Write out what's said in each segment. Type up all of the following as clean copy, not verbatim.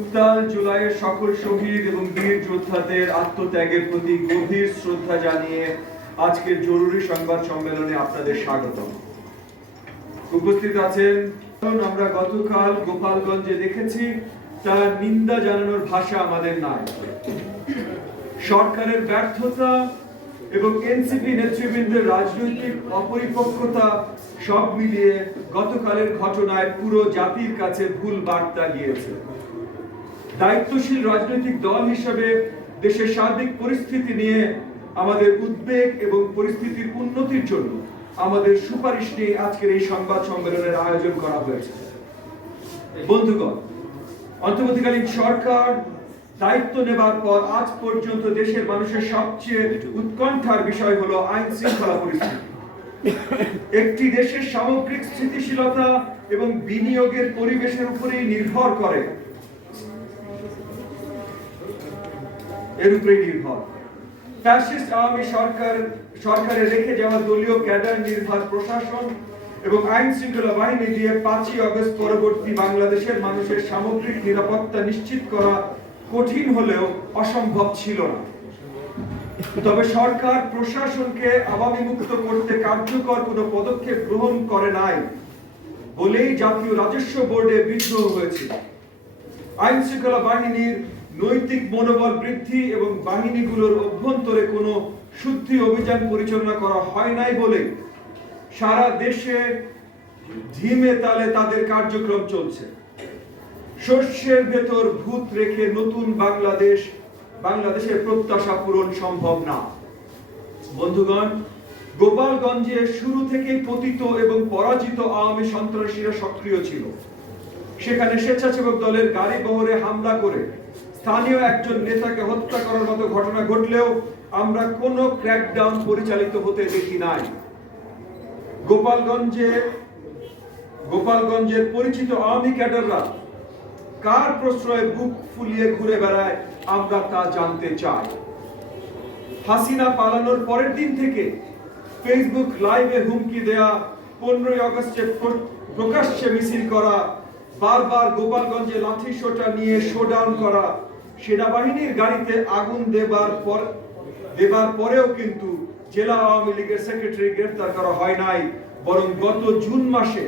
উত্তাল জুলাইয়ের সকল শহীদ এবং বীর যোদ্ধাদের আত্মত্যাগের প্রতি গভীর শ্রদ্ধা জানিয়ে আজকের জরুরি সংবাদ সম্মেলনে আপনাদের স্বাগত। উপস্থিত আছেন, আমরা গতকাল গোপালগঞ্জে দেখেছি, তার নিন্দা জানানোর ভাষা আমাদের নাই। সরকারের ব্যর্থতা এবং এনসিপি নেতৃবৃন্দের রাজনৈতিক অপরিপক্কতা সব মিলিয়ে গতকালের ঘটনায় পুরো জাতির কাছে ভুল বার্তা গিয়েছে। দায়িত্বশীল রাজনৈতিক দল হিসেবে দেশের সার্বিক পরিস্থিতি নিয়ে আমাদের উদ্বেগ এবং পরিস্থিতির উন্নতির জন্য আমাদের সুপারিশ নিয়ে আজকের এই সংবাদ সম্মেলনের আয়োজন করা হয়েছে। বন্ধুগণ, অন্তর্বর্তীকালীন সরকার দায়িত্ব নেবার পর আজ পর্যন্ত দেশের মানুষের সবচেয়ে উৎকণ্ঠার বিষয় হলো আইন শৃঙ্খলা পরিস্থিতি। একটি দেশের সামগ্রিক স্থিতিশীলতা এবং বিনিয়োগের পরিবেশের উপরেই নির্ভর করে, ফ্যাসিস্ট আওয়ামী সরকারের রেখে যাওয়া দলীয় ক্যাডার নির্ভর প্রশাসন এবং আইন শৃঙ্খলা বাহিনী দিয়ে 5ই আগস্ট পরবর্তী বাংলাদেশের মানুষের সামগ্রিক নিরাপত্তা নিশ্চিত করা কঠিন হলেও অসম্ভব ছিল না। তবে সরকার প্রশাসনকে আওয়ামী মুক্ত করতে কার্যকর কোনো পদক্ষেপ গ্রহণ করে নাই বলেই জাতীয় রাজস্ব বোর্ডে বিদ্রোহ হয়েছিল। আইন শৃঙ্খলা বাহিনীর নৈতিক মনোবল বৃদ্ধি এবং বাহিনীগুলোর অভ্যন্তরে কোনো শুদ্ধি অভিযান পরিচালনা করা হয় নাই বলে সারা দেশে ধিমে তালে তাদের কার্যক্রম চলছে। শস্যের ভেতর ভূত রেখে নতুন বাংলাদেশের প্রত্যাশা পূরণ সম্ভব না। বন্ধুগণ, গোপালগঞ্জে শুরু থেকেই পতিত এবং পরাজিত আওয়ামী সন্ত্রাসীরা সক্রিয় ছিল। সেখানে স্বেচ্ছাসেবক দলের গাড়ি বহরে হামলা করে স্থানীয় একজন নেতাকে হত্যা করার মতো ঘটনা ঘটলেও আমরা কোনো ক্র্যাকডাউন পরিচালিত হতে দেখি নাই। গোপালগঞ্জের পরিচিত আওয়ামী ক্যাডাররা কার প্রশ্রয়ে বুক ফুলিয়ে ঘুরে বেড়ায় আমরা তা জানতে চাই। হাসিনা পালানোর পরের দিন থেকে ফেসবুক লাইভে হুমকি দেয়া, 15ই আগস্টে প্রকাশ্যে মিছিল করা, বারবার গোপালগঞ্জে লাঠি সোটা নিয়ে শোডাউন করা, সেনাবাহিনীর গাড়িতে আগুন দেবার পরেও কিন্তু জেলা আওয়ামী লীগের সেক্রেটারি গ্রেফতার করা হয় নাই, বরং গত জুন মাসে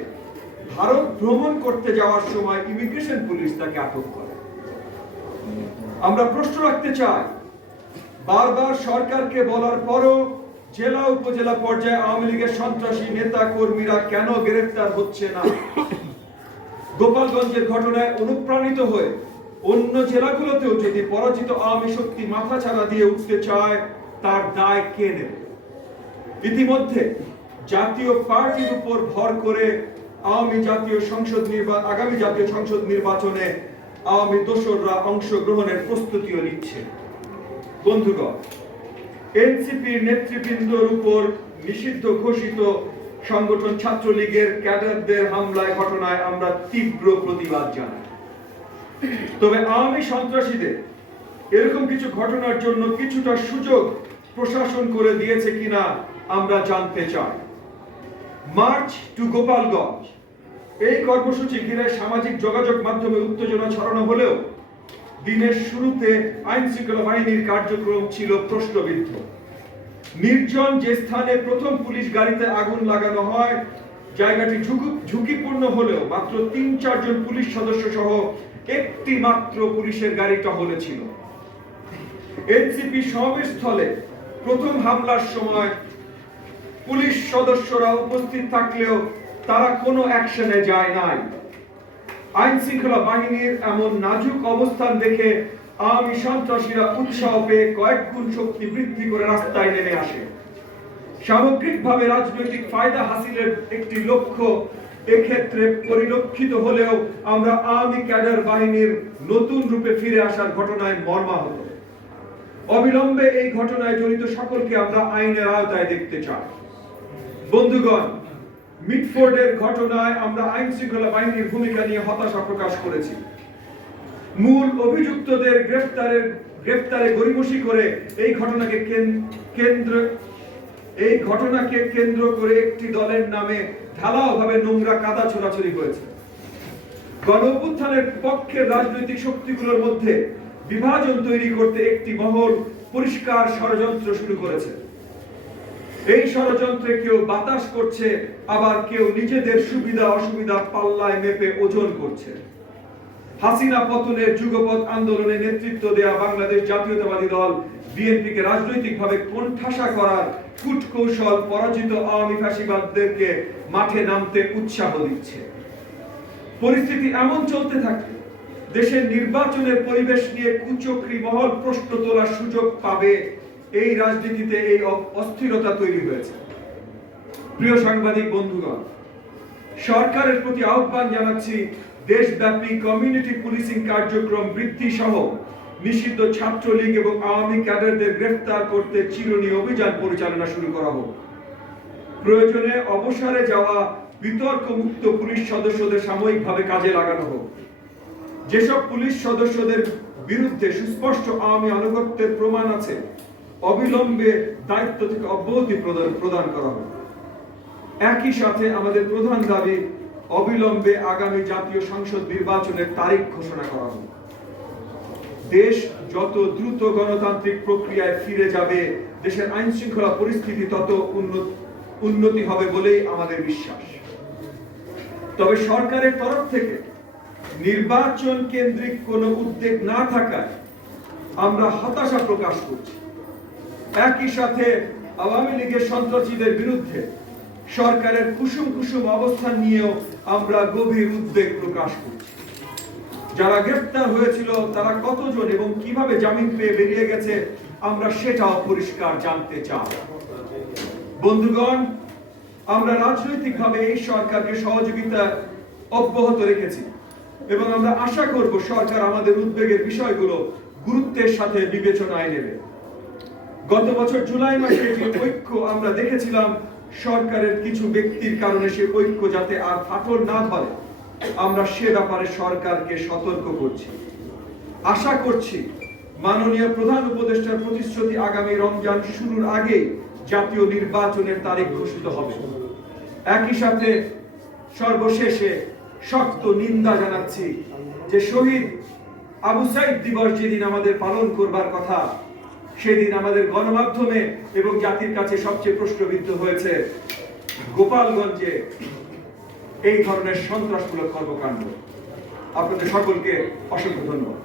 ভারত ভ্রমণ করতে যাওয়ার সময় ইমিগ্রেশন পুলিশ তাকে আটক করে। আমরা প্রশ্ন রাখতে চাই, বারবার সরকারকে বলার পরও জেলা উপজেলা পর্যায়ে আওয়ামী লীগের সন্ত্রাসী নেতা কর্মীরা কেন গ্রেফতার হচ্ছে না? গোপালগঞ্জের ঘটনায় অনুপ্রাণিত হয়ে অন্য জেলাগুলোতেও যদি পরাজিত আওয়ামী শক্তি মাথাছাড়া দিয়ে উঠতে চায়, তার দায় কে নেবে? ইতিমধ্যে জাতীয় পার্টির উপর ভর করে আগামী জাতীয় সংসদ নির্বাচনে আওয়ামী দোসররা অংশগ্রহণের প্রস্তুতিও নিচ্ছে। বন্ধুগণ, এনসিপির নেতৃবৃন্দর উপর নিষিদ্ধ ঘোষিত সংগঠন ছাত্রলীগের ক্যাডারদের হামলায় ঘটনায় আমরা তীব্র প্রতিবাদ জানাই। তবে আওয়ামী সন্ত্রাসীদের এরকম কিছু ঘটনার জন্য কিছুটা সুযোগ প্রশাসন করে দিয়েছে কিনা আমরা জানতে চাই। মার্চ টু গোপালগঞ্জ এই কর্মসূচি ঘিরে সামাজিক যোগাযোগ মাধ্যমে উত্তেজনা ছড়ানো হলেও দিনের শুরুতে আইন শৃঙ্খলা বাহিনীর কার্যক্রম ছিল প্রশ্নবিদ্ধ। নির্জন যে স্থানে প্রথম পুলিশ গাড়িতে আগুন লাগানো হয়, জায়গাটি ঝুঁকিপূর্ণ হলেও মাত্র 3-4 জন পুলিশ সদস্য সহ একটি মাত্র পুলিশের গাড়ি টহলে ছিল। এনসিপি সমাবেশস্থলে প্রথম হামলার সময় পুলিশ সদস্যরা উপস্থিত থাকলেও তারা কোনো অ্যাকশনে যায় নাই। আইন শৃঙ্খলা বাহিনীর এমন নাজুক অবস্থান দেখে আওয়ামী সন্ত্রাসীরা উৎসাহ পেয়ে কয়েক গুণ শক্তি বৃদ্ধি করে রাস্তায় নেমে আসে। সামগ্রিকভাবে রাজনৈতিক ফায়দা হাসিলের একটি লক্ষ্য এক্ষেত্রে পরিলক্ষিত হলেও আমরা আওয়ামী ক্যাডার বাহিনীর নতুন রূপে ফিরে আসার ঘটনায় মর্মাহত। অবিলম্বে এই ঘটনায় জড়িত সকলকে আমরা আইনের আওতায় দেখতে চাই। বন্ধুগণ, মিটফোর্ডের ঘটনায় আমরা আইন শৃঙ্খলা বাহিনীর ভূমিকা নিয়ে হতাশা প্রকাশ করেছি। মূল অভিযুক্তদের গ্রেফতারে গড়িমসি করে এই ঘটনাকে কেন্দ্র করে একটি দলের নামে ঢালাওভাবে নোংরা কাদা ছোড়াছুড়ি হয়েছে। গণ অভ্যুত্থানের পক্ষের রাজনৈতিক শক্তিগুলোর মধ্যে বিভাজন তৈরি করতে একটি মহল পরিষ্কার ষড়যন্ত্র শুরু করেছে। এই ষড়যন্ত্রে কেউ বাতাস করছে, আবার কেউ নিজেদের সুবিধা অসুবিধা পাল্লায় মেপে ওজন করছে। হাসিনা পতনের যুগপৎ আন্দোলনে নেতৃত্ব দেয়া বাংলাদেশ জাতীয়তাবাদী দল বিএনপিকে রাজনৈতিকভাবে কোণঠাসা করার কূটকৌশল পরাজিত আওয়ামী ফ্যাসিবাদদেরকে মাঠে নামতে উৎসাহ দিচ্ছে। পরিস্থিতি এমন চলতে থাকে দেশের নির্বাচনের পরিবেশ নিয়ে কুচক্রী মহল প্রশ্ন তোলার সুযোগ পাবে। এই রাজনীতিতে এই অস্থিরতা তৈরি হয়েছে। প্রিয় সাংবাদিক বন্ধুগণ, সরকারের প্রতি আহ্বান জানাচ্ছি দেশব্যাপী কমিউনিটি পুলিশিং কার্যক্রম বৃদ্ধি সহ নিষিদ্ধ ছাত্রলীগ এবং আওয়ামী ক্যাডারদের গ্রেফতার করতে চিরুনি অভিযান পরিচালনা শুরু করা হোক। প্রয়োজনে অবসরে যাওয়া বিতর্ক মুক্ত পুলিশ সদস্যদের সাময়িকভাবে কাজে লাগানো হোক। যেসব পুলিশ সদস্যদের বিরুদ্ধে সুস্পষ্ট আওয়ামী আনুগত্যের প্রমাণ আছে, অবিলম্বে দায়িত্ব থেকে অব্যাহতি প্রদান করা হোক। একই সাথে আমাদের প্রধান দাবি, অবিলম্বে আগামী জাতীয় সংসদ নির্বাচনের তারিখ ঘোষণা করা হোক। দেশ যত দ্রুত গণতান্ত্রিক প্রক্রিয়ায় ফিরে যাবে, দেশের আইন শৃঙ্খলা পরিস্থিতি তত উন্নতি হবে বলেই আমাদের বিশ্বাস। তবে সরকারের তরফ থেকে নির্বাচন কেন্দ্রিক কোনো উদ্যোগ না থাকায় আমরা হতাশা প্রকাশ করছি। একই সাথে আওয়ামী লীগের সন্ত্রাসীদের বিরুদ্ধে সরকারের কুসুম কুসুম অবস্থান নিয়েও আমরা গভীর উদ্বেগ প্রকাশ করছি। যারা গ্রেফতার হয়েছিল তারা কতজন এবং কিভাবে জামিন পেয়ে বেরিয়ে গেছে, আমরা সেটাও পরিষ্কার জানতে চাই। বন্ধুগণ, আমরা রাজনৈতিকভাবে এই সরকারকে সহযোগিতা অব্যাহত রেখেছি এবং আমরা আশা করব সরকার আমাদের উদ্বেগের বিষয়গুলো গুরুত্বের সাথে বিবেচনায় নেবে। গত বছর জুলাই মাসে যে ঐক্য আমরা দেখেছিলাম, সরকারের কিছু ব্যক্তির কারণে সে ঐক্য যাতে আর ফাটল না ধরে, আমরা সে ব্যাপারে সরকারকে সতর্ক করছি। আশা করছি মাননীয় প্রধান উপদেষ্টার প্রতিশ্রুতি আগামী রমজান শুরুর আগে জাতীয় নির্বাচনের তারিখ ঘোষিত হবে। একই সাথে সর্বশেষে শক্ত নিন্দা জানাচ্ছি যে শহীদ আবু সাইদ দিবস যেদিন আমাদের পালন করবার কথা, সেদিন আমাদের গণমাধ্যমে এবং জাতির কাছে সবচেয়ে প্রশ্নবিদ্ধ হয়েছে গোপালগঞ্জে এই ধরনের সন্ত্রাসমূলক কর্মকাণ্ড। আপনাদের সকলকে অসংখ্য ধন্যবাদ।